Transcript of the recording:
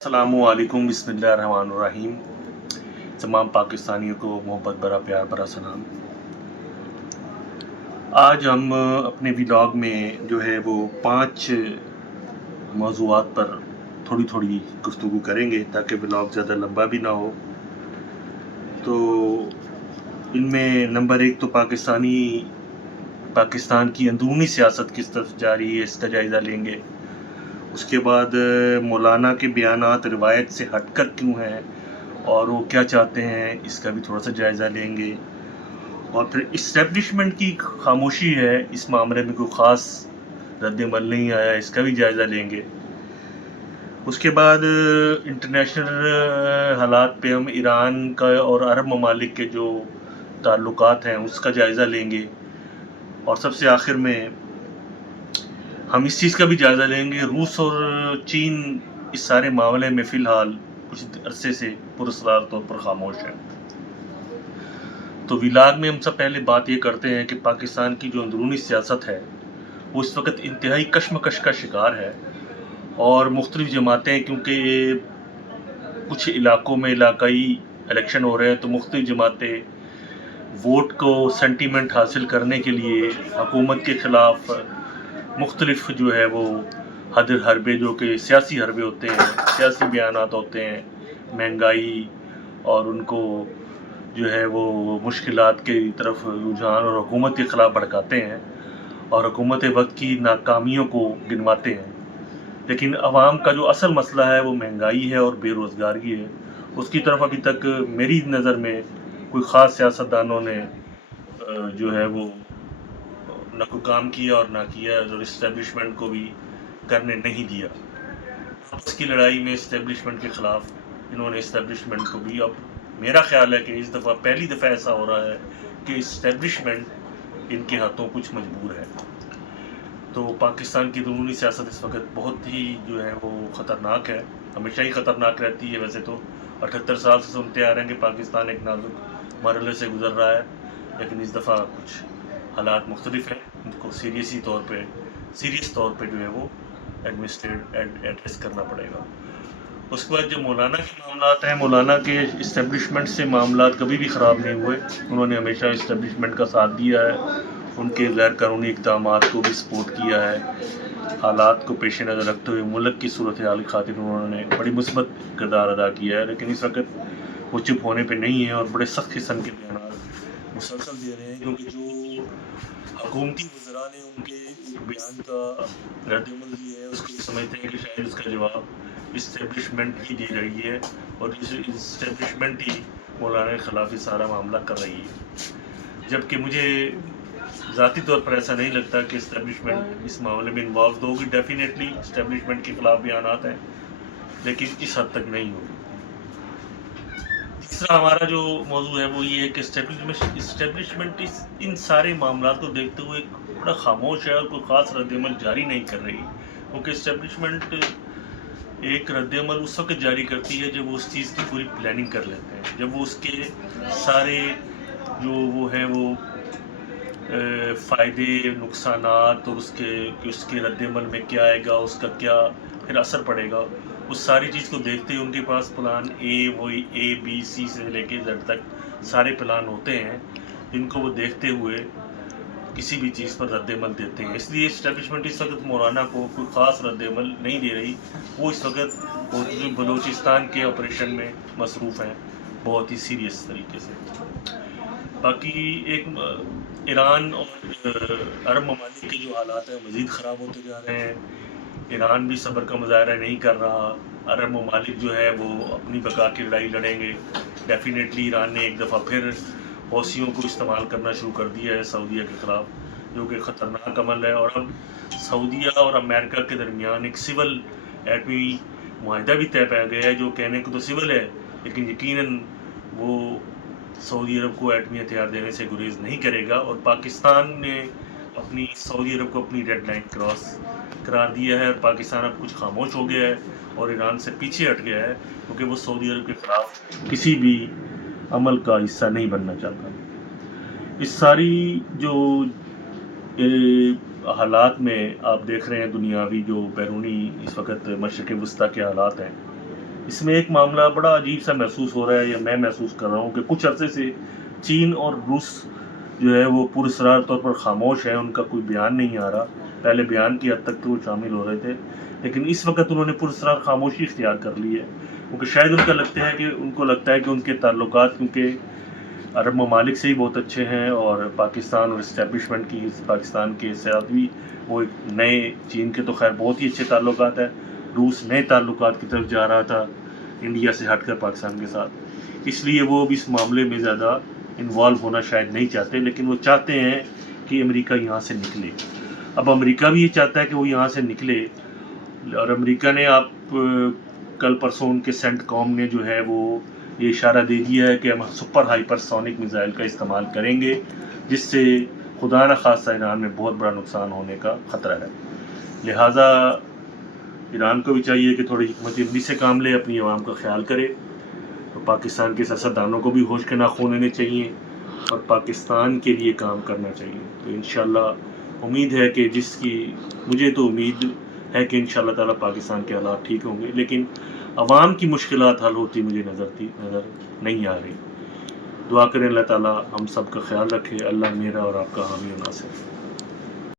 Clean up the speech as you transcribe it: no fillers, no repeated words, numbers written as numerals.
अस्सलामुअलैकुम बिस्मिल्लाहिर्रहमानिर्रहीम। तमाम पाकिस्तानियों को मोहब्बत भरा प्यार भरा सलाम। आज हम अपने व्लॉग में जो है वो 5 मौज़ूआत पर थोड़ी थोड़ी गुफ्तगू करेंगे ताकि व्लॉग ज़्यादा लंबा भी ना हो। तो इनमें नंबर 1 तो पाकिस्तान की अंदरूनी सियासत किस तरफ जा रही है, इसका जायज़ा लेंगे। उसके बाद मौलाना के बयानात रिवायत से हटकर क्यों हैं और वो क्या चाहते हैं, इसका भी थोड़ा सा जायज़ा लेंगे। और फिर इस्टेब्लिशमेंट की खामोशी है, इस मामले में कोई ख़ास रद्द-ए-अमल नहीं आया, इसका भी जायज़ा लेंगे। उसके बाद इंटरनेशनल हालात पे हम ईरान का और अरब ममालिक के जो ताल्लुकात हैं उसका जायज़ा लेंगे। और सबसे आखिर में हम इस चीज़ का भी जायज़ा लेंगे, रूस और चीन इस सारे मामले में फ़िलहाल कुछ अरसे से पुरअसरार तौर पर ख़ामोश हैं। तो व्लॉग में हम सब पहले बात ये करते हैं कि पाकिस्तान की जो अंदरूनी सियासत है वो इस वक्त इंतहाई कशमकश का शिकार है। और मुख्तलिफ जमातें, क्योंकि कुछ इलाकों में इलाकाई इलेक्शन हो रहे हैं, तो मुख्तलिफ जमातें वोट को सेंटीमेंट हासिल करने के लिए हुकूमत के ख़िलाफ़ मुख्तलिफ जो है वो हरबे, जो कि सियासी हरबे होते हैं, सियासी बयानात होते हैं, महंगाई और उनको जो है वो मुश्किलात की तरफ रुझान और हुकूमत के ख़िलाफ़ भड़काते हैं और हुकूमत वक्त की नाकामियों को गिनवाते हैं। लेकिन अवाम का जो असल मसला है वो महंगाई है और बेरोज़गारी है। उसकी तरफ अभी तक मेरी नज़र में कोई ख़ास सियासतदानों ने जो है वो न कोई काम किया और ना किया, और इस्टेब्लिशमेंट को भी करने नहीं दिया। आपस की लड़ाई में इस्टेब्लिशमेंट के ख़िलाफ़ इन्होंने इस्टेब्लिशमेंट को भी, अब मेरा ख्याल है कि इस दफ़ा पहली दफ़ा ऐसा हो रहा है कि इस्टेब्लिशमेंट इनके हाथों कुछ मजबूर है। तो पाकिस्तान की अंदरूनी सियासत इस वक्त बहुत ही जो है वो ख़तरनाक है, हमेशा ही ख़तरनाक रहती है। वैसे तो 78 साल से सुनते आ रहे हैं कि पाकिस्तान एक नाजुक मरहले से गुज़र रहा है, लेकिन इस दफ़ा कुछ हालात मुख्तलिफ हैं, उनको सीरियस तौर पे जो है वो एड्रेस करना पड़ेगा। उसके बाद जो मौलाना के मामलात हैं, मौलाना के इस्टेब्लिशमेंट से मामलात कभी भी ख़राब नहीं हुए। उन्होंने हमेशा इस्टेब्लिशमेंट का साथ दिया है, उनके गैर कानूनी इक़दामात को भी सपोर्ट किया है। हालात को पेश नज़र रखते हुए मुल्क की सूरत हाल की खातिर उन्होंने बड़ी मुस्बत किरदार अदा किया है। लेकिन इस वक्त वो चुप होने पे नहीं है और बड़े सख्त किस्म के बयान मुसलसल दे रहे हैं, क्योंकि जो हुकूमती वज़रा ने उनके बयान का रद्द-ए-अमल दिया है उसको समझते हैं कि शायद उसका जवाब इस्टेब्लिशमेंट ही दे रही है और इस्टेब्लिशमेंट ही मौलाना के ख़िलाफ़ सारा मामला कर रही है। जबकि मुझे ज़ाती तौर पर ऐसा नहीं लगता कि इस्टेब्लिशमेंट इस मामले में इन्वॉल्व होगी। डेफिनेटली इस्टेब्लिशमेंट के ख़िलाफ़ बयानात हैं, लेकिन इस हद तक नहीं होगी। तीसरा हमारा जो मौजू है वो ये है कि इस्टेब्लिशमेंट इन सारे मामलों को देखते हुए बड़ा खामोश है और कोई ख़ास रद्द-ए-अमल जारी नहीं कर रही, क्योंकि इस्टेब्लिशमेंट एक रद्द-ए-अमल उस वक्त जारी करती है जब वो उस चीज़ की पूरी प्लानिंग कर लेते हैं, जब वो उसके सारे जो वो हैं वो फ़ायदे नुकसानात और उसके रद्द-ए-अमल में क्या आएगा, उसका क्या फिर असर पड़ेगा, उस सारी चीज़ को देखते हुए उनके पास प्लान वही A B C से लेके Z तक सारे प्लान होते हैं, जिनको वो देखते हुए किसी भी चीज़ पर रद्द-ए-अमल देते हैं। इसलिए इस्टेब्लिशमेंट इस वक्त मौलाना को कोई ख़ास रद्द-ए-अमल नहीं दे रही। वो इस वक्त बलूचिस्तान के ऑपरेशन में मसरूफ़ हैं बहुत ही सीरियस तरीके से। बाकी एक ईरान और अरब ममालिक के जो हालात हैं मज़ीद ख़राब होते जा रहे हैं। ईरान भी सब्र का मुज़ाहरा नहीं कर रहा, अरब ममालिक जो है वो अपनी बका की लड़ाई लड़ेंगे। डेफिनेटली ईरान ने एक दफ़ा फिर हौसियों को इस्तेमाल करना शुरू कर दिया है सऊदीया के ख़िलाफ़, जो कि ख़तरनाक अमल है। और अब सऊदीया और अमेरिका के दरमियान एक सिविल एटमी मुआहिदा भी तय पाया गया है, जो कहने को तो सिविल है लेकिन यकीनन वो सऊदी अरब को एटमी हथियार देने से गुरेज नहीं करेगा। और पाकिस्तान ने सऊदी अरब को अपनी रेड लाइन क्रॉस करार दिया है और पाकिस्तान अब कुछ खामोश हो गया है और ईरान से पीछे हट गया है, क्योंकि वो सऊदी अरब के ख़िलाफ़ किसी भी अमल का हिस्सा नहीं बनना चाहता। इस सारी जो हालात में आप देख रहे हैं दुनियावी जो बैरूनी इस वक्त मशरिक़ वस्ता के हालात हैं, اس میں ایک معاملہ بڑا عجیب سا محسوس ہو رہا ہے، یا میں محسوس کر رہا ہوں کہ کچھ عرصے سے چین اور روس جو ہے وہ پراسرار طور پر خاموش ہے، ان کا کوئی بیان نہیں آ رہا. پہلے بیان کی حد تک تو وہ شامل ہو رہے تھے، لیکن اس وقت انہوں نے پراسرار خاموشی اختیار کر لی ہے، کیونکہ شاید ان کو لگتا ہے کہ ان کے تعلقات کیونکہ عرب ممالک سے ہی بہت اچھے ہیں، اور پاکستان اور اسٹیبلشمنٹ کی پاکستان کے ساتھ بھی وہ ایک نئے، چین کے تو خیر بہت ہی اچھے تعلقات ہیں، روس نئے تعلقات کی طرف جا رہا تھا انڈیا سے ہٹ کر پاکستان کے ساتھ، اس لیے وہ اب اس معاملے میں زیادہ انوالو ہونا شاید نہیں چاہتے، لیکن وہ چاہتے ہیں کہ امریکہ یہاں سے نکلے. اب امریکہ بھی یہ چاہتا ہے کہ وہ یہاں سے نکلے، اور امریکہ نے کل پرسوں ان کے سینٹ کام نے جو ہے وہ یہ اشارہ دے دیا ہے کہ ہم سپر ہائپر سونک میزائل کا استعمال کریں گے، جس سے خدا نہ خواستہ ایران میں بہت بڑا نقصان ہونے کا خطرہ ہے. لہٰذا ایران کو بھی چاہیے کہ تھوڑی حکمت عملی سے کام لے، اپنی عوام کا خیال کرے، اور پاکستان کے سیاستدانوں کو بھی ہوش کے ناخن ہونے چاہیے اور پاکستان کے لیے کام کرنا چاہیے. تو انشاءاللہ امید ہے کہ مجھے تو امید ہے کہ انشاءاللہ تعالیٰ پاکستان کے حالات ٹھیک ہوں گے، لیکن عوام کی مشکلات حل ہوتی مجھے نظر نہیں آ رہی. دعا کریں اللہ تعالیٰ ہم سب کا خیال رکھے. اللہ میرا اور آپ کا حامی و ناصر.